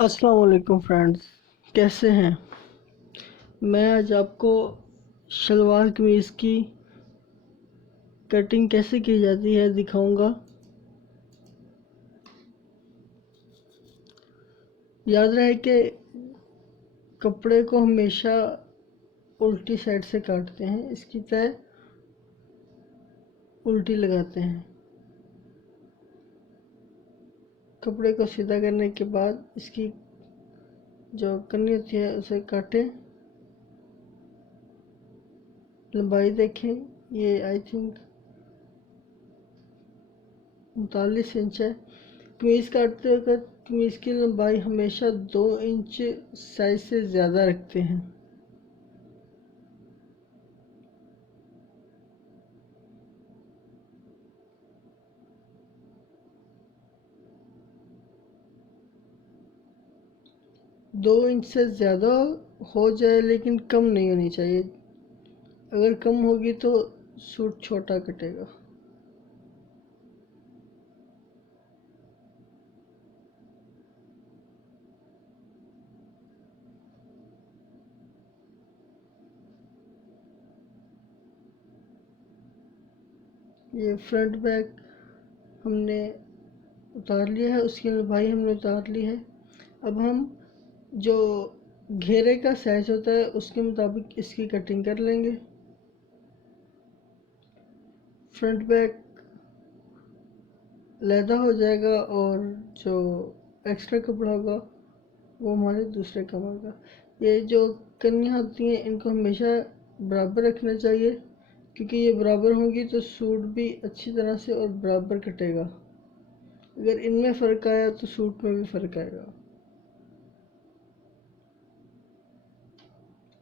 अस्सलाम वालेकुम फ्रेंड्स, कैसे हैं। मैं आज आपको शलवार कमीज़ की कटिंग कैसे की जाती है दिखाऊंगा। याद रहे कि कपड़े को हमेशा उल्टी साइड से काटते हैं, इसकी तय उल्टी लगाते हैं। कपड़े को सीधा करने के बाद इसकी जो कन्नी होती है उसे काटें। लंबाई देखें, ये आई थिंक 39 इंच है। कमीज़ काटते वक्त कमीज़ की लंबाई हमेशा 2 इंच साइज से ज़्यादा रखते हैं। 2 इंच से ज़्यादा हो जाए लेकिन कम नहीं होनी चाहिए। अगर कम होगी तो सूट छोटा कटेगा। ये फ्रंट बैक हमने उतार लिया है, उसकी लंबाई हमने उतार ली है। अब हम जो घेरे का साइज होता है उसके मुताबिक इसकी कटिंग कर लेंगे। फ्रंट बैक लहदा हो जाएगा और जो एक्स्ट्रा कपड़ा होगा वो हमारे दूसरे काम आएगा। ये जो कनियाँ होती हैं इनको हमेशा बराबर रखना चाहिए, क्योंकि ये बराबर होंगी तो सूट भी अच्छी तरह से और बराबर कटेगा। अगर इनमें फ़र्क आया तो सूट में भी फ़र्क आएगा।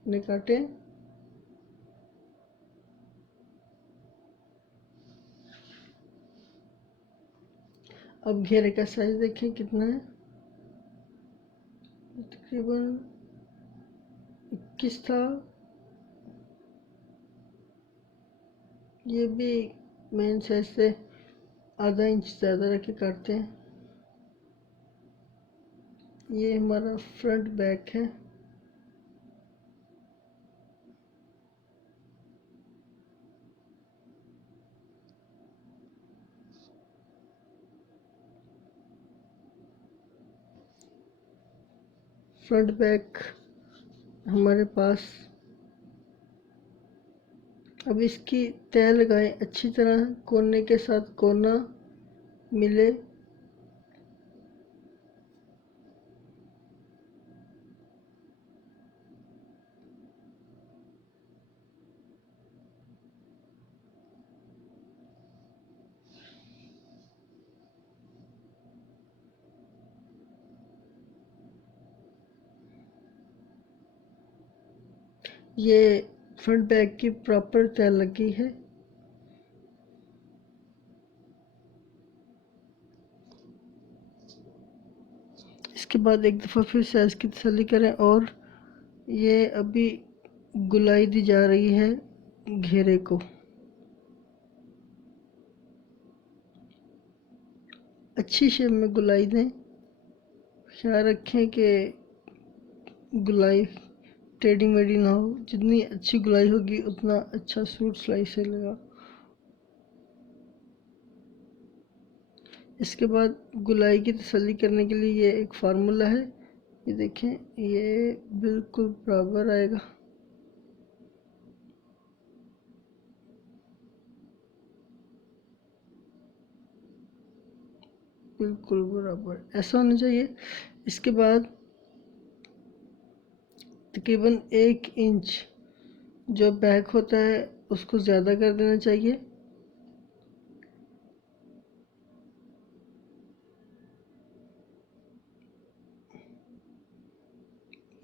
इन्हें काटें। अब घेरे का साइज देखें कितना है। तकरीबन 21 था। ये भी मेन साइज से आधा इंच ज़्यादा रख के काटते हैं। ये हमारा फ्रंट बैक है। फ्रंट बैक हमारे पास। अब इसकी तय लगाएं अच्छी तरह, कोने के साथ कोना मिले। ये फ्रंट बैक की प्रॉपर तय लगी है। इसके बाद एक दफ़ा फिर साइज़ की तसल्ली करें और ये अभी गुलाई दी जा रही है घेरे को। अच्छी शेप में गुलाई दें। ख्याल रखें कि गुलाई टेढ़ी मेढ़ी ना हो। जितनी अच्छी गुलाई होगी उतना अच्छा सूट सिलाई से लगा। इसके बाद गुलाई की तसल्ली करने के लिए ये एक फार्मूला है। ये देखें, ये बिल्कुल बराबर आएगा। बिल्कुल बराबर ऐसा होना चाहिए। इसके बाद तकरीबन 1 इंच जो बैक होता है उसको ज़्यादा कर देना चाहिए।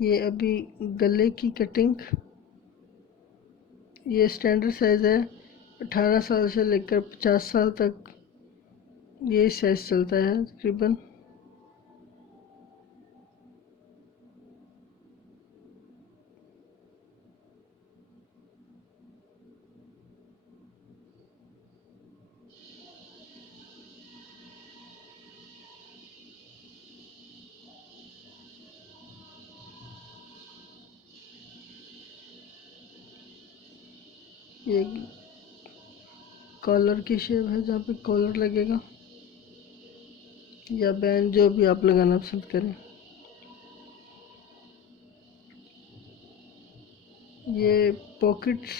ये अभी गले की कटिंग। ये स्टैंडर्ड साइज़ है। 18 साल से लेकर 50 साल तक ये साइज़ चलता है तकरीबन। ये कॉलर की शेप है जहाँ पे कॉलर लगेगा, या बैंड, जो भी आप लगाना पसंद करें। ये पॉकेट्स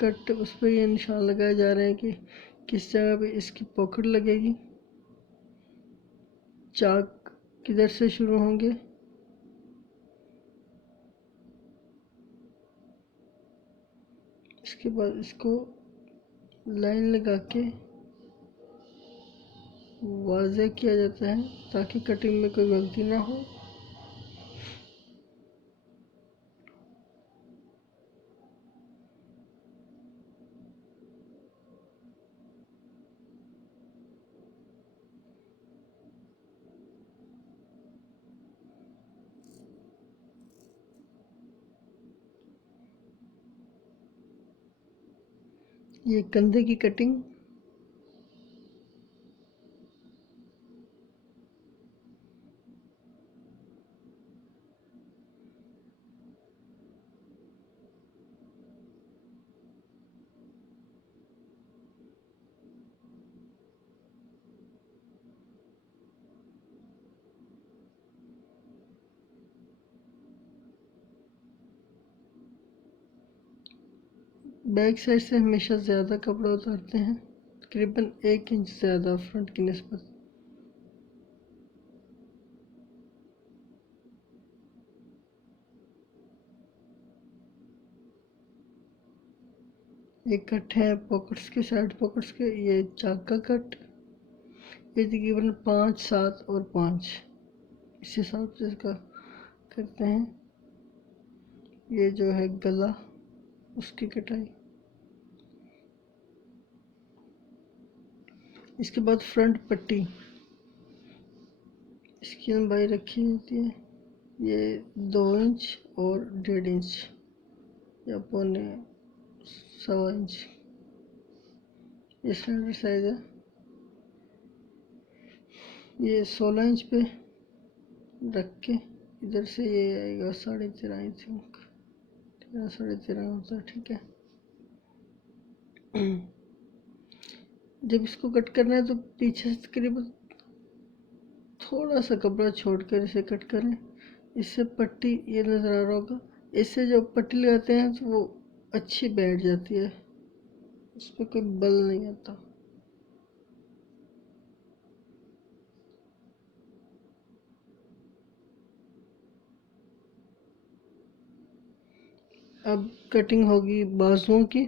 कट, उस पर ये निशान लगाए जा रहे हैं कि किस जगह पे इसकी पॉकेट लगेगी, चाक किधर से शुरू होंगे। इसके बाद इसको लाइन लगा के वाज़े किया जाता है ताकि कटिंग में कोई गलती ना हो। ये कंधे की कटिंग। बैक साइड से हमेशा ज़्यादा कपड़ा उतारते हैं, तकरीबन 1 इंच ज़्यादा फ्रंट की निस्बत। ये कट है पॉकेट्स के, साइड पॉकेट्स के, ये चाक का कट। ये तकरीबन 5, 7 और 5 इस हिसाब से इसका करते हैं। ये जो है गला, उसकी कटाई। इसके बाद फ्रंट पट्टी, इसकी लंबाई रखी होती है ये 2 इंच और 1.5 इंच या 1.25 इंच। ये स्टैंडर्ड साइज है। ये 16 इंच पे रख के इधर से ये आएगा 13.5, आई थिंक 13.5 होता है, ठीक है। जब इसको कट करना है तो पीछे से तकरीबन थोड़ा सा कपड़ा छोड़कर इसे कट करें। इससे पट्टी, ये नज़र आ रहा होगा, इससे जो पट्टी लगाते हैं तो वो अच्छी बैठ जाती है, उस पर कोई बल नहीं आता। अब कटिंग होगी बाजुओं की।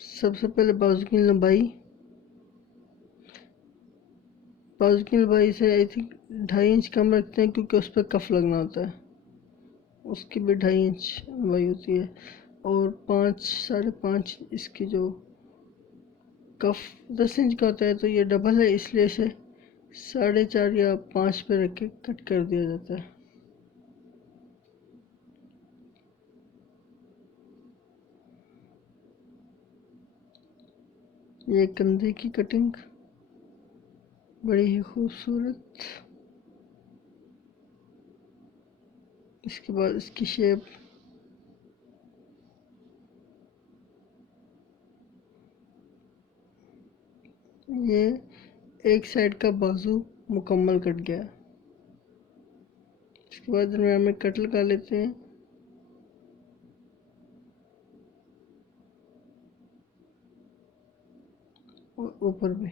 सबसे पहले बाजू की लंबाई, बाजू की लंबाई से आई थिंक 2.5 इंच कम रखते हैं क्योंकि उस पर कफ लगना होता है, उसकी भी 2.5 इंच लंबाई होती है। और 5, 5.5 इसकी जो कफ 10 इंच का होता है, तो ये डबल है इसलिए इसे 4.5 या 5 पे रख के कट कर दिया जाता है। ये कंधे की कटिंग बड़ी ही खूबसूरत। इसके बाद इसकी शेप, ये एक साइड का बाजू मुकम्मल कट गया। इसके बाद दरम्यान में कट लगा लेते हैं। और ऊपर भी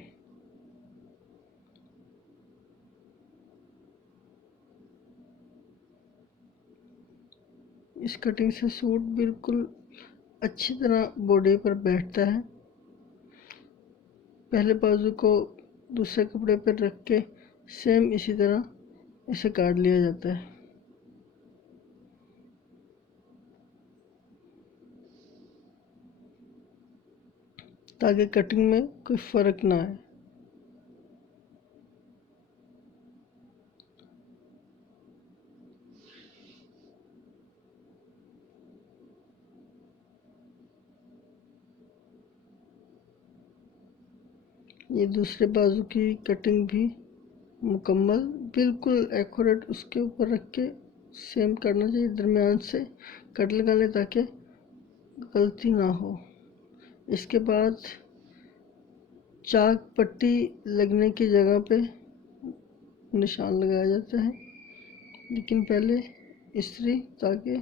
इस कटिंग से सूट बिल्कुल अच्छी तरह बॉडी पर बैठता है। पहले बाजू को दूसरे कपड़े पर रख के सेम इसी तरह इसे काट लिया जाता है ताकि कटिंग में कोई फ़र्क ना आए। ये दूसरे बाजू की कटिंग भी मुकम्मल बिल्कुल एक्यूरेट उसके ऊपर रख के सेम करना चाहिए दरमियान से, कट लगा लें ताकि गलती ना हो। इसके बाद चाक पट्टी लगने की जगह पे निशान लगाया जाता है, लेकिन पहले इस्त्री ताकि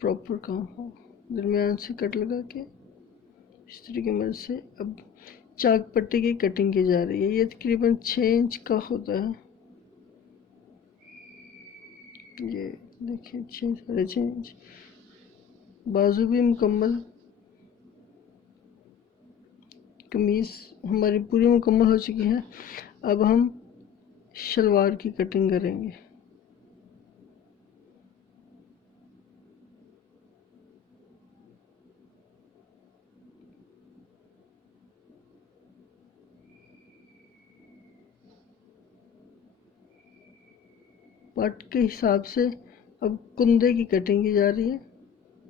प्रॉपर काम हो। दरमियान से कट लगा के इस्त्री की मदद से अब चाक पट्टी की कटिंग की जा रही है। ये तकरीबन 6 इंच का होता है। ये देखिए 6 साढ़े 6 इंच। बाजू भी मुकम्मल। कमीज़ हमारी पूरी मुकम्मल हो चुकी है। अब हम शलवार की कटिंग करेंगे। पार्ट के हिसाब से अब कुंदे की कटिंग की जा रही है।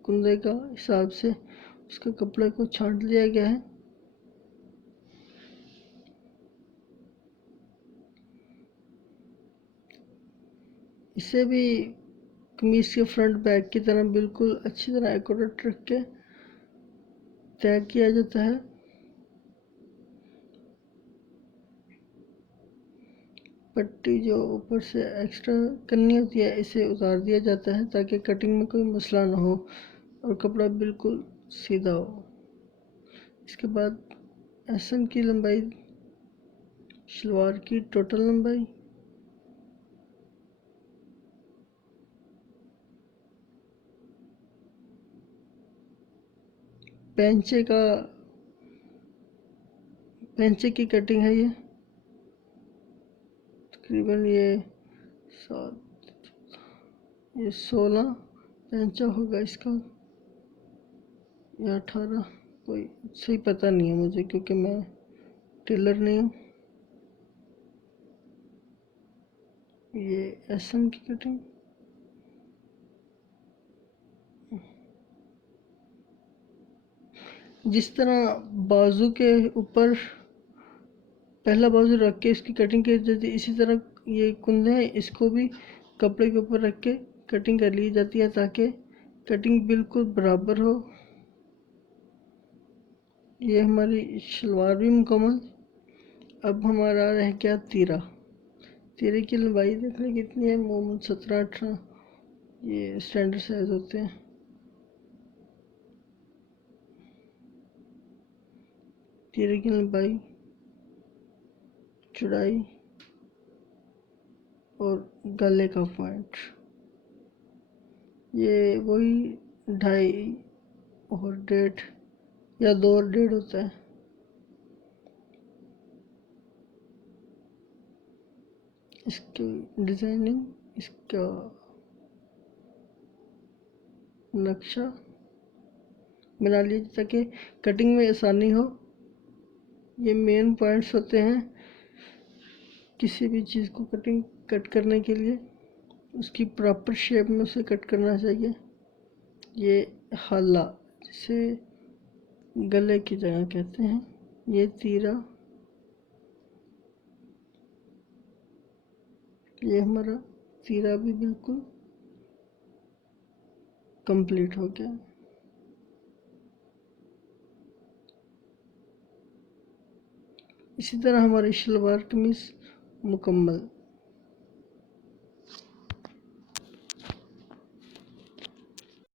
कुंदे का हिसाब से उसके कपड़े को छांट लिया गया है। इसे भी कमीज के फ्रंट बैक की तरह बिल्कुल अच्छी तरह एक्यूरेट रख के तय किया जाता है। पट्टी जो ऊपर से एक्स्ट्रा करनी होती है इसे उतार दिया जाता है ताकि कटिंग में कोई मसला ना हो और कपड़ा बिल्कुल सीधा हो। इसके बाद आसन की लंबाई, शलवार की टोटल लंबाई, पैंचे का पैंचे की कटिंग है। ये तकरीबन ये 16 पैंचा होगा इसका या 18, कोई सही पता नहीं है मुझे क्योंकि मैं टेलर नहीं हूँ। ये एसएम की कटिंग। जिस तरह बाजू के ऊपर पहला बाजू रख के इसकी कटिंग की जाती है, इसी तरह ये कुंदे हैं इसको भी कपड़े के ऊपर रख के कटिंग कर ली जाती है ताकि कटिंग बिल्कुल बराबर हो। ये हमारी शलवार भी मुकम्मल। अब हमारा रह गया तीरा। तीरे की लंबाई देख लें कितनी है, मोमन 17-18 ये स्टैंडर्ड साइज होते हैं। तीरे की लंबाई, चौड़ाई और गले का पॉइंट ये वही 2.5 और 1.5 या 2 और 1.5 होता है। इसकी डिज़ाइनिंग, इसका नक्शा बना लीजिए ताकि कटिंग में आसानी हो। ये मेन पॉइंट्स होते हैं किसी भी चीज़ को कट करने के लिए, उसकी प्रॉपर शेप में उसे कट करना चाहिए। ये हल्ला जिसे गले की जगह कहते हैं। ये तीरा, ये हमारा तीरा भी बिल्कुल कंप्लीट हो गया। इसी तरह हमारी शलवार कमीज मुकम्मल।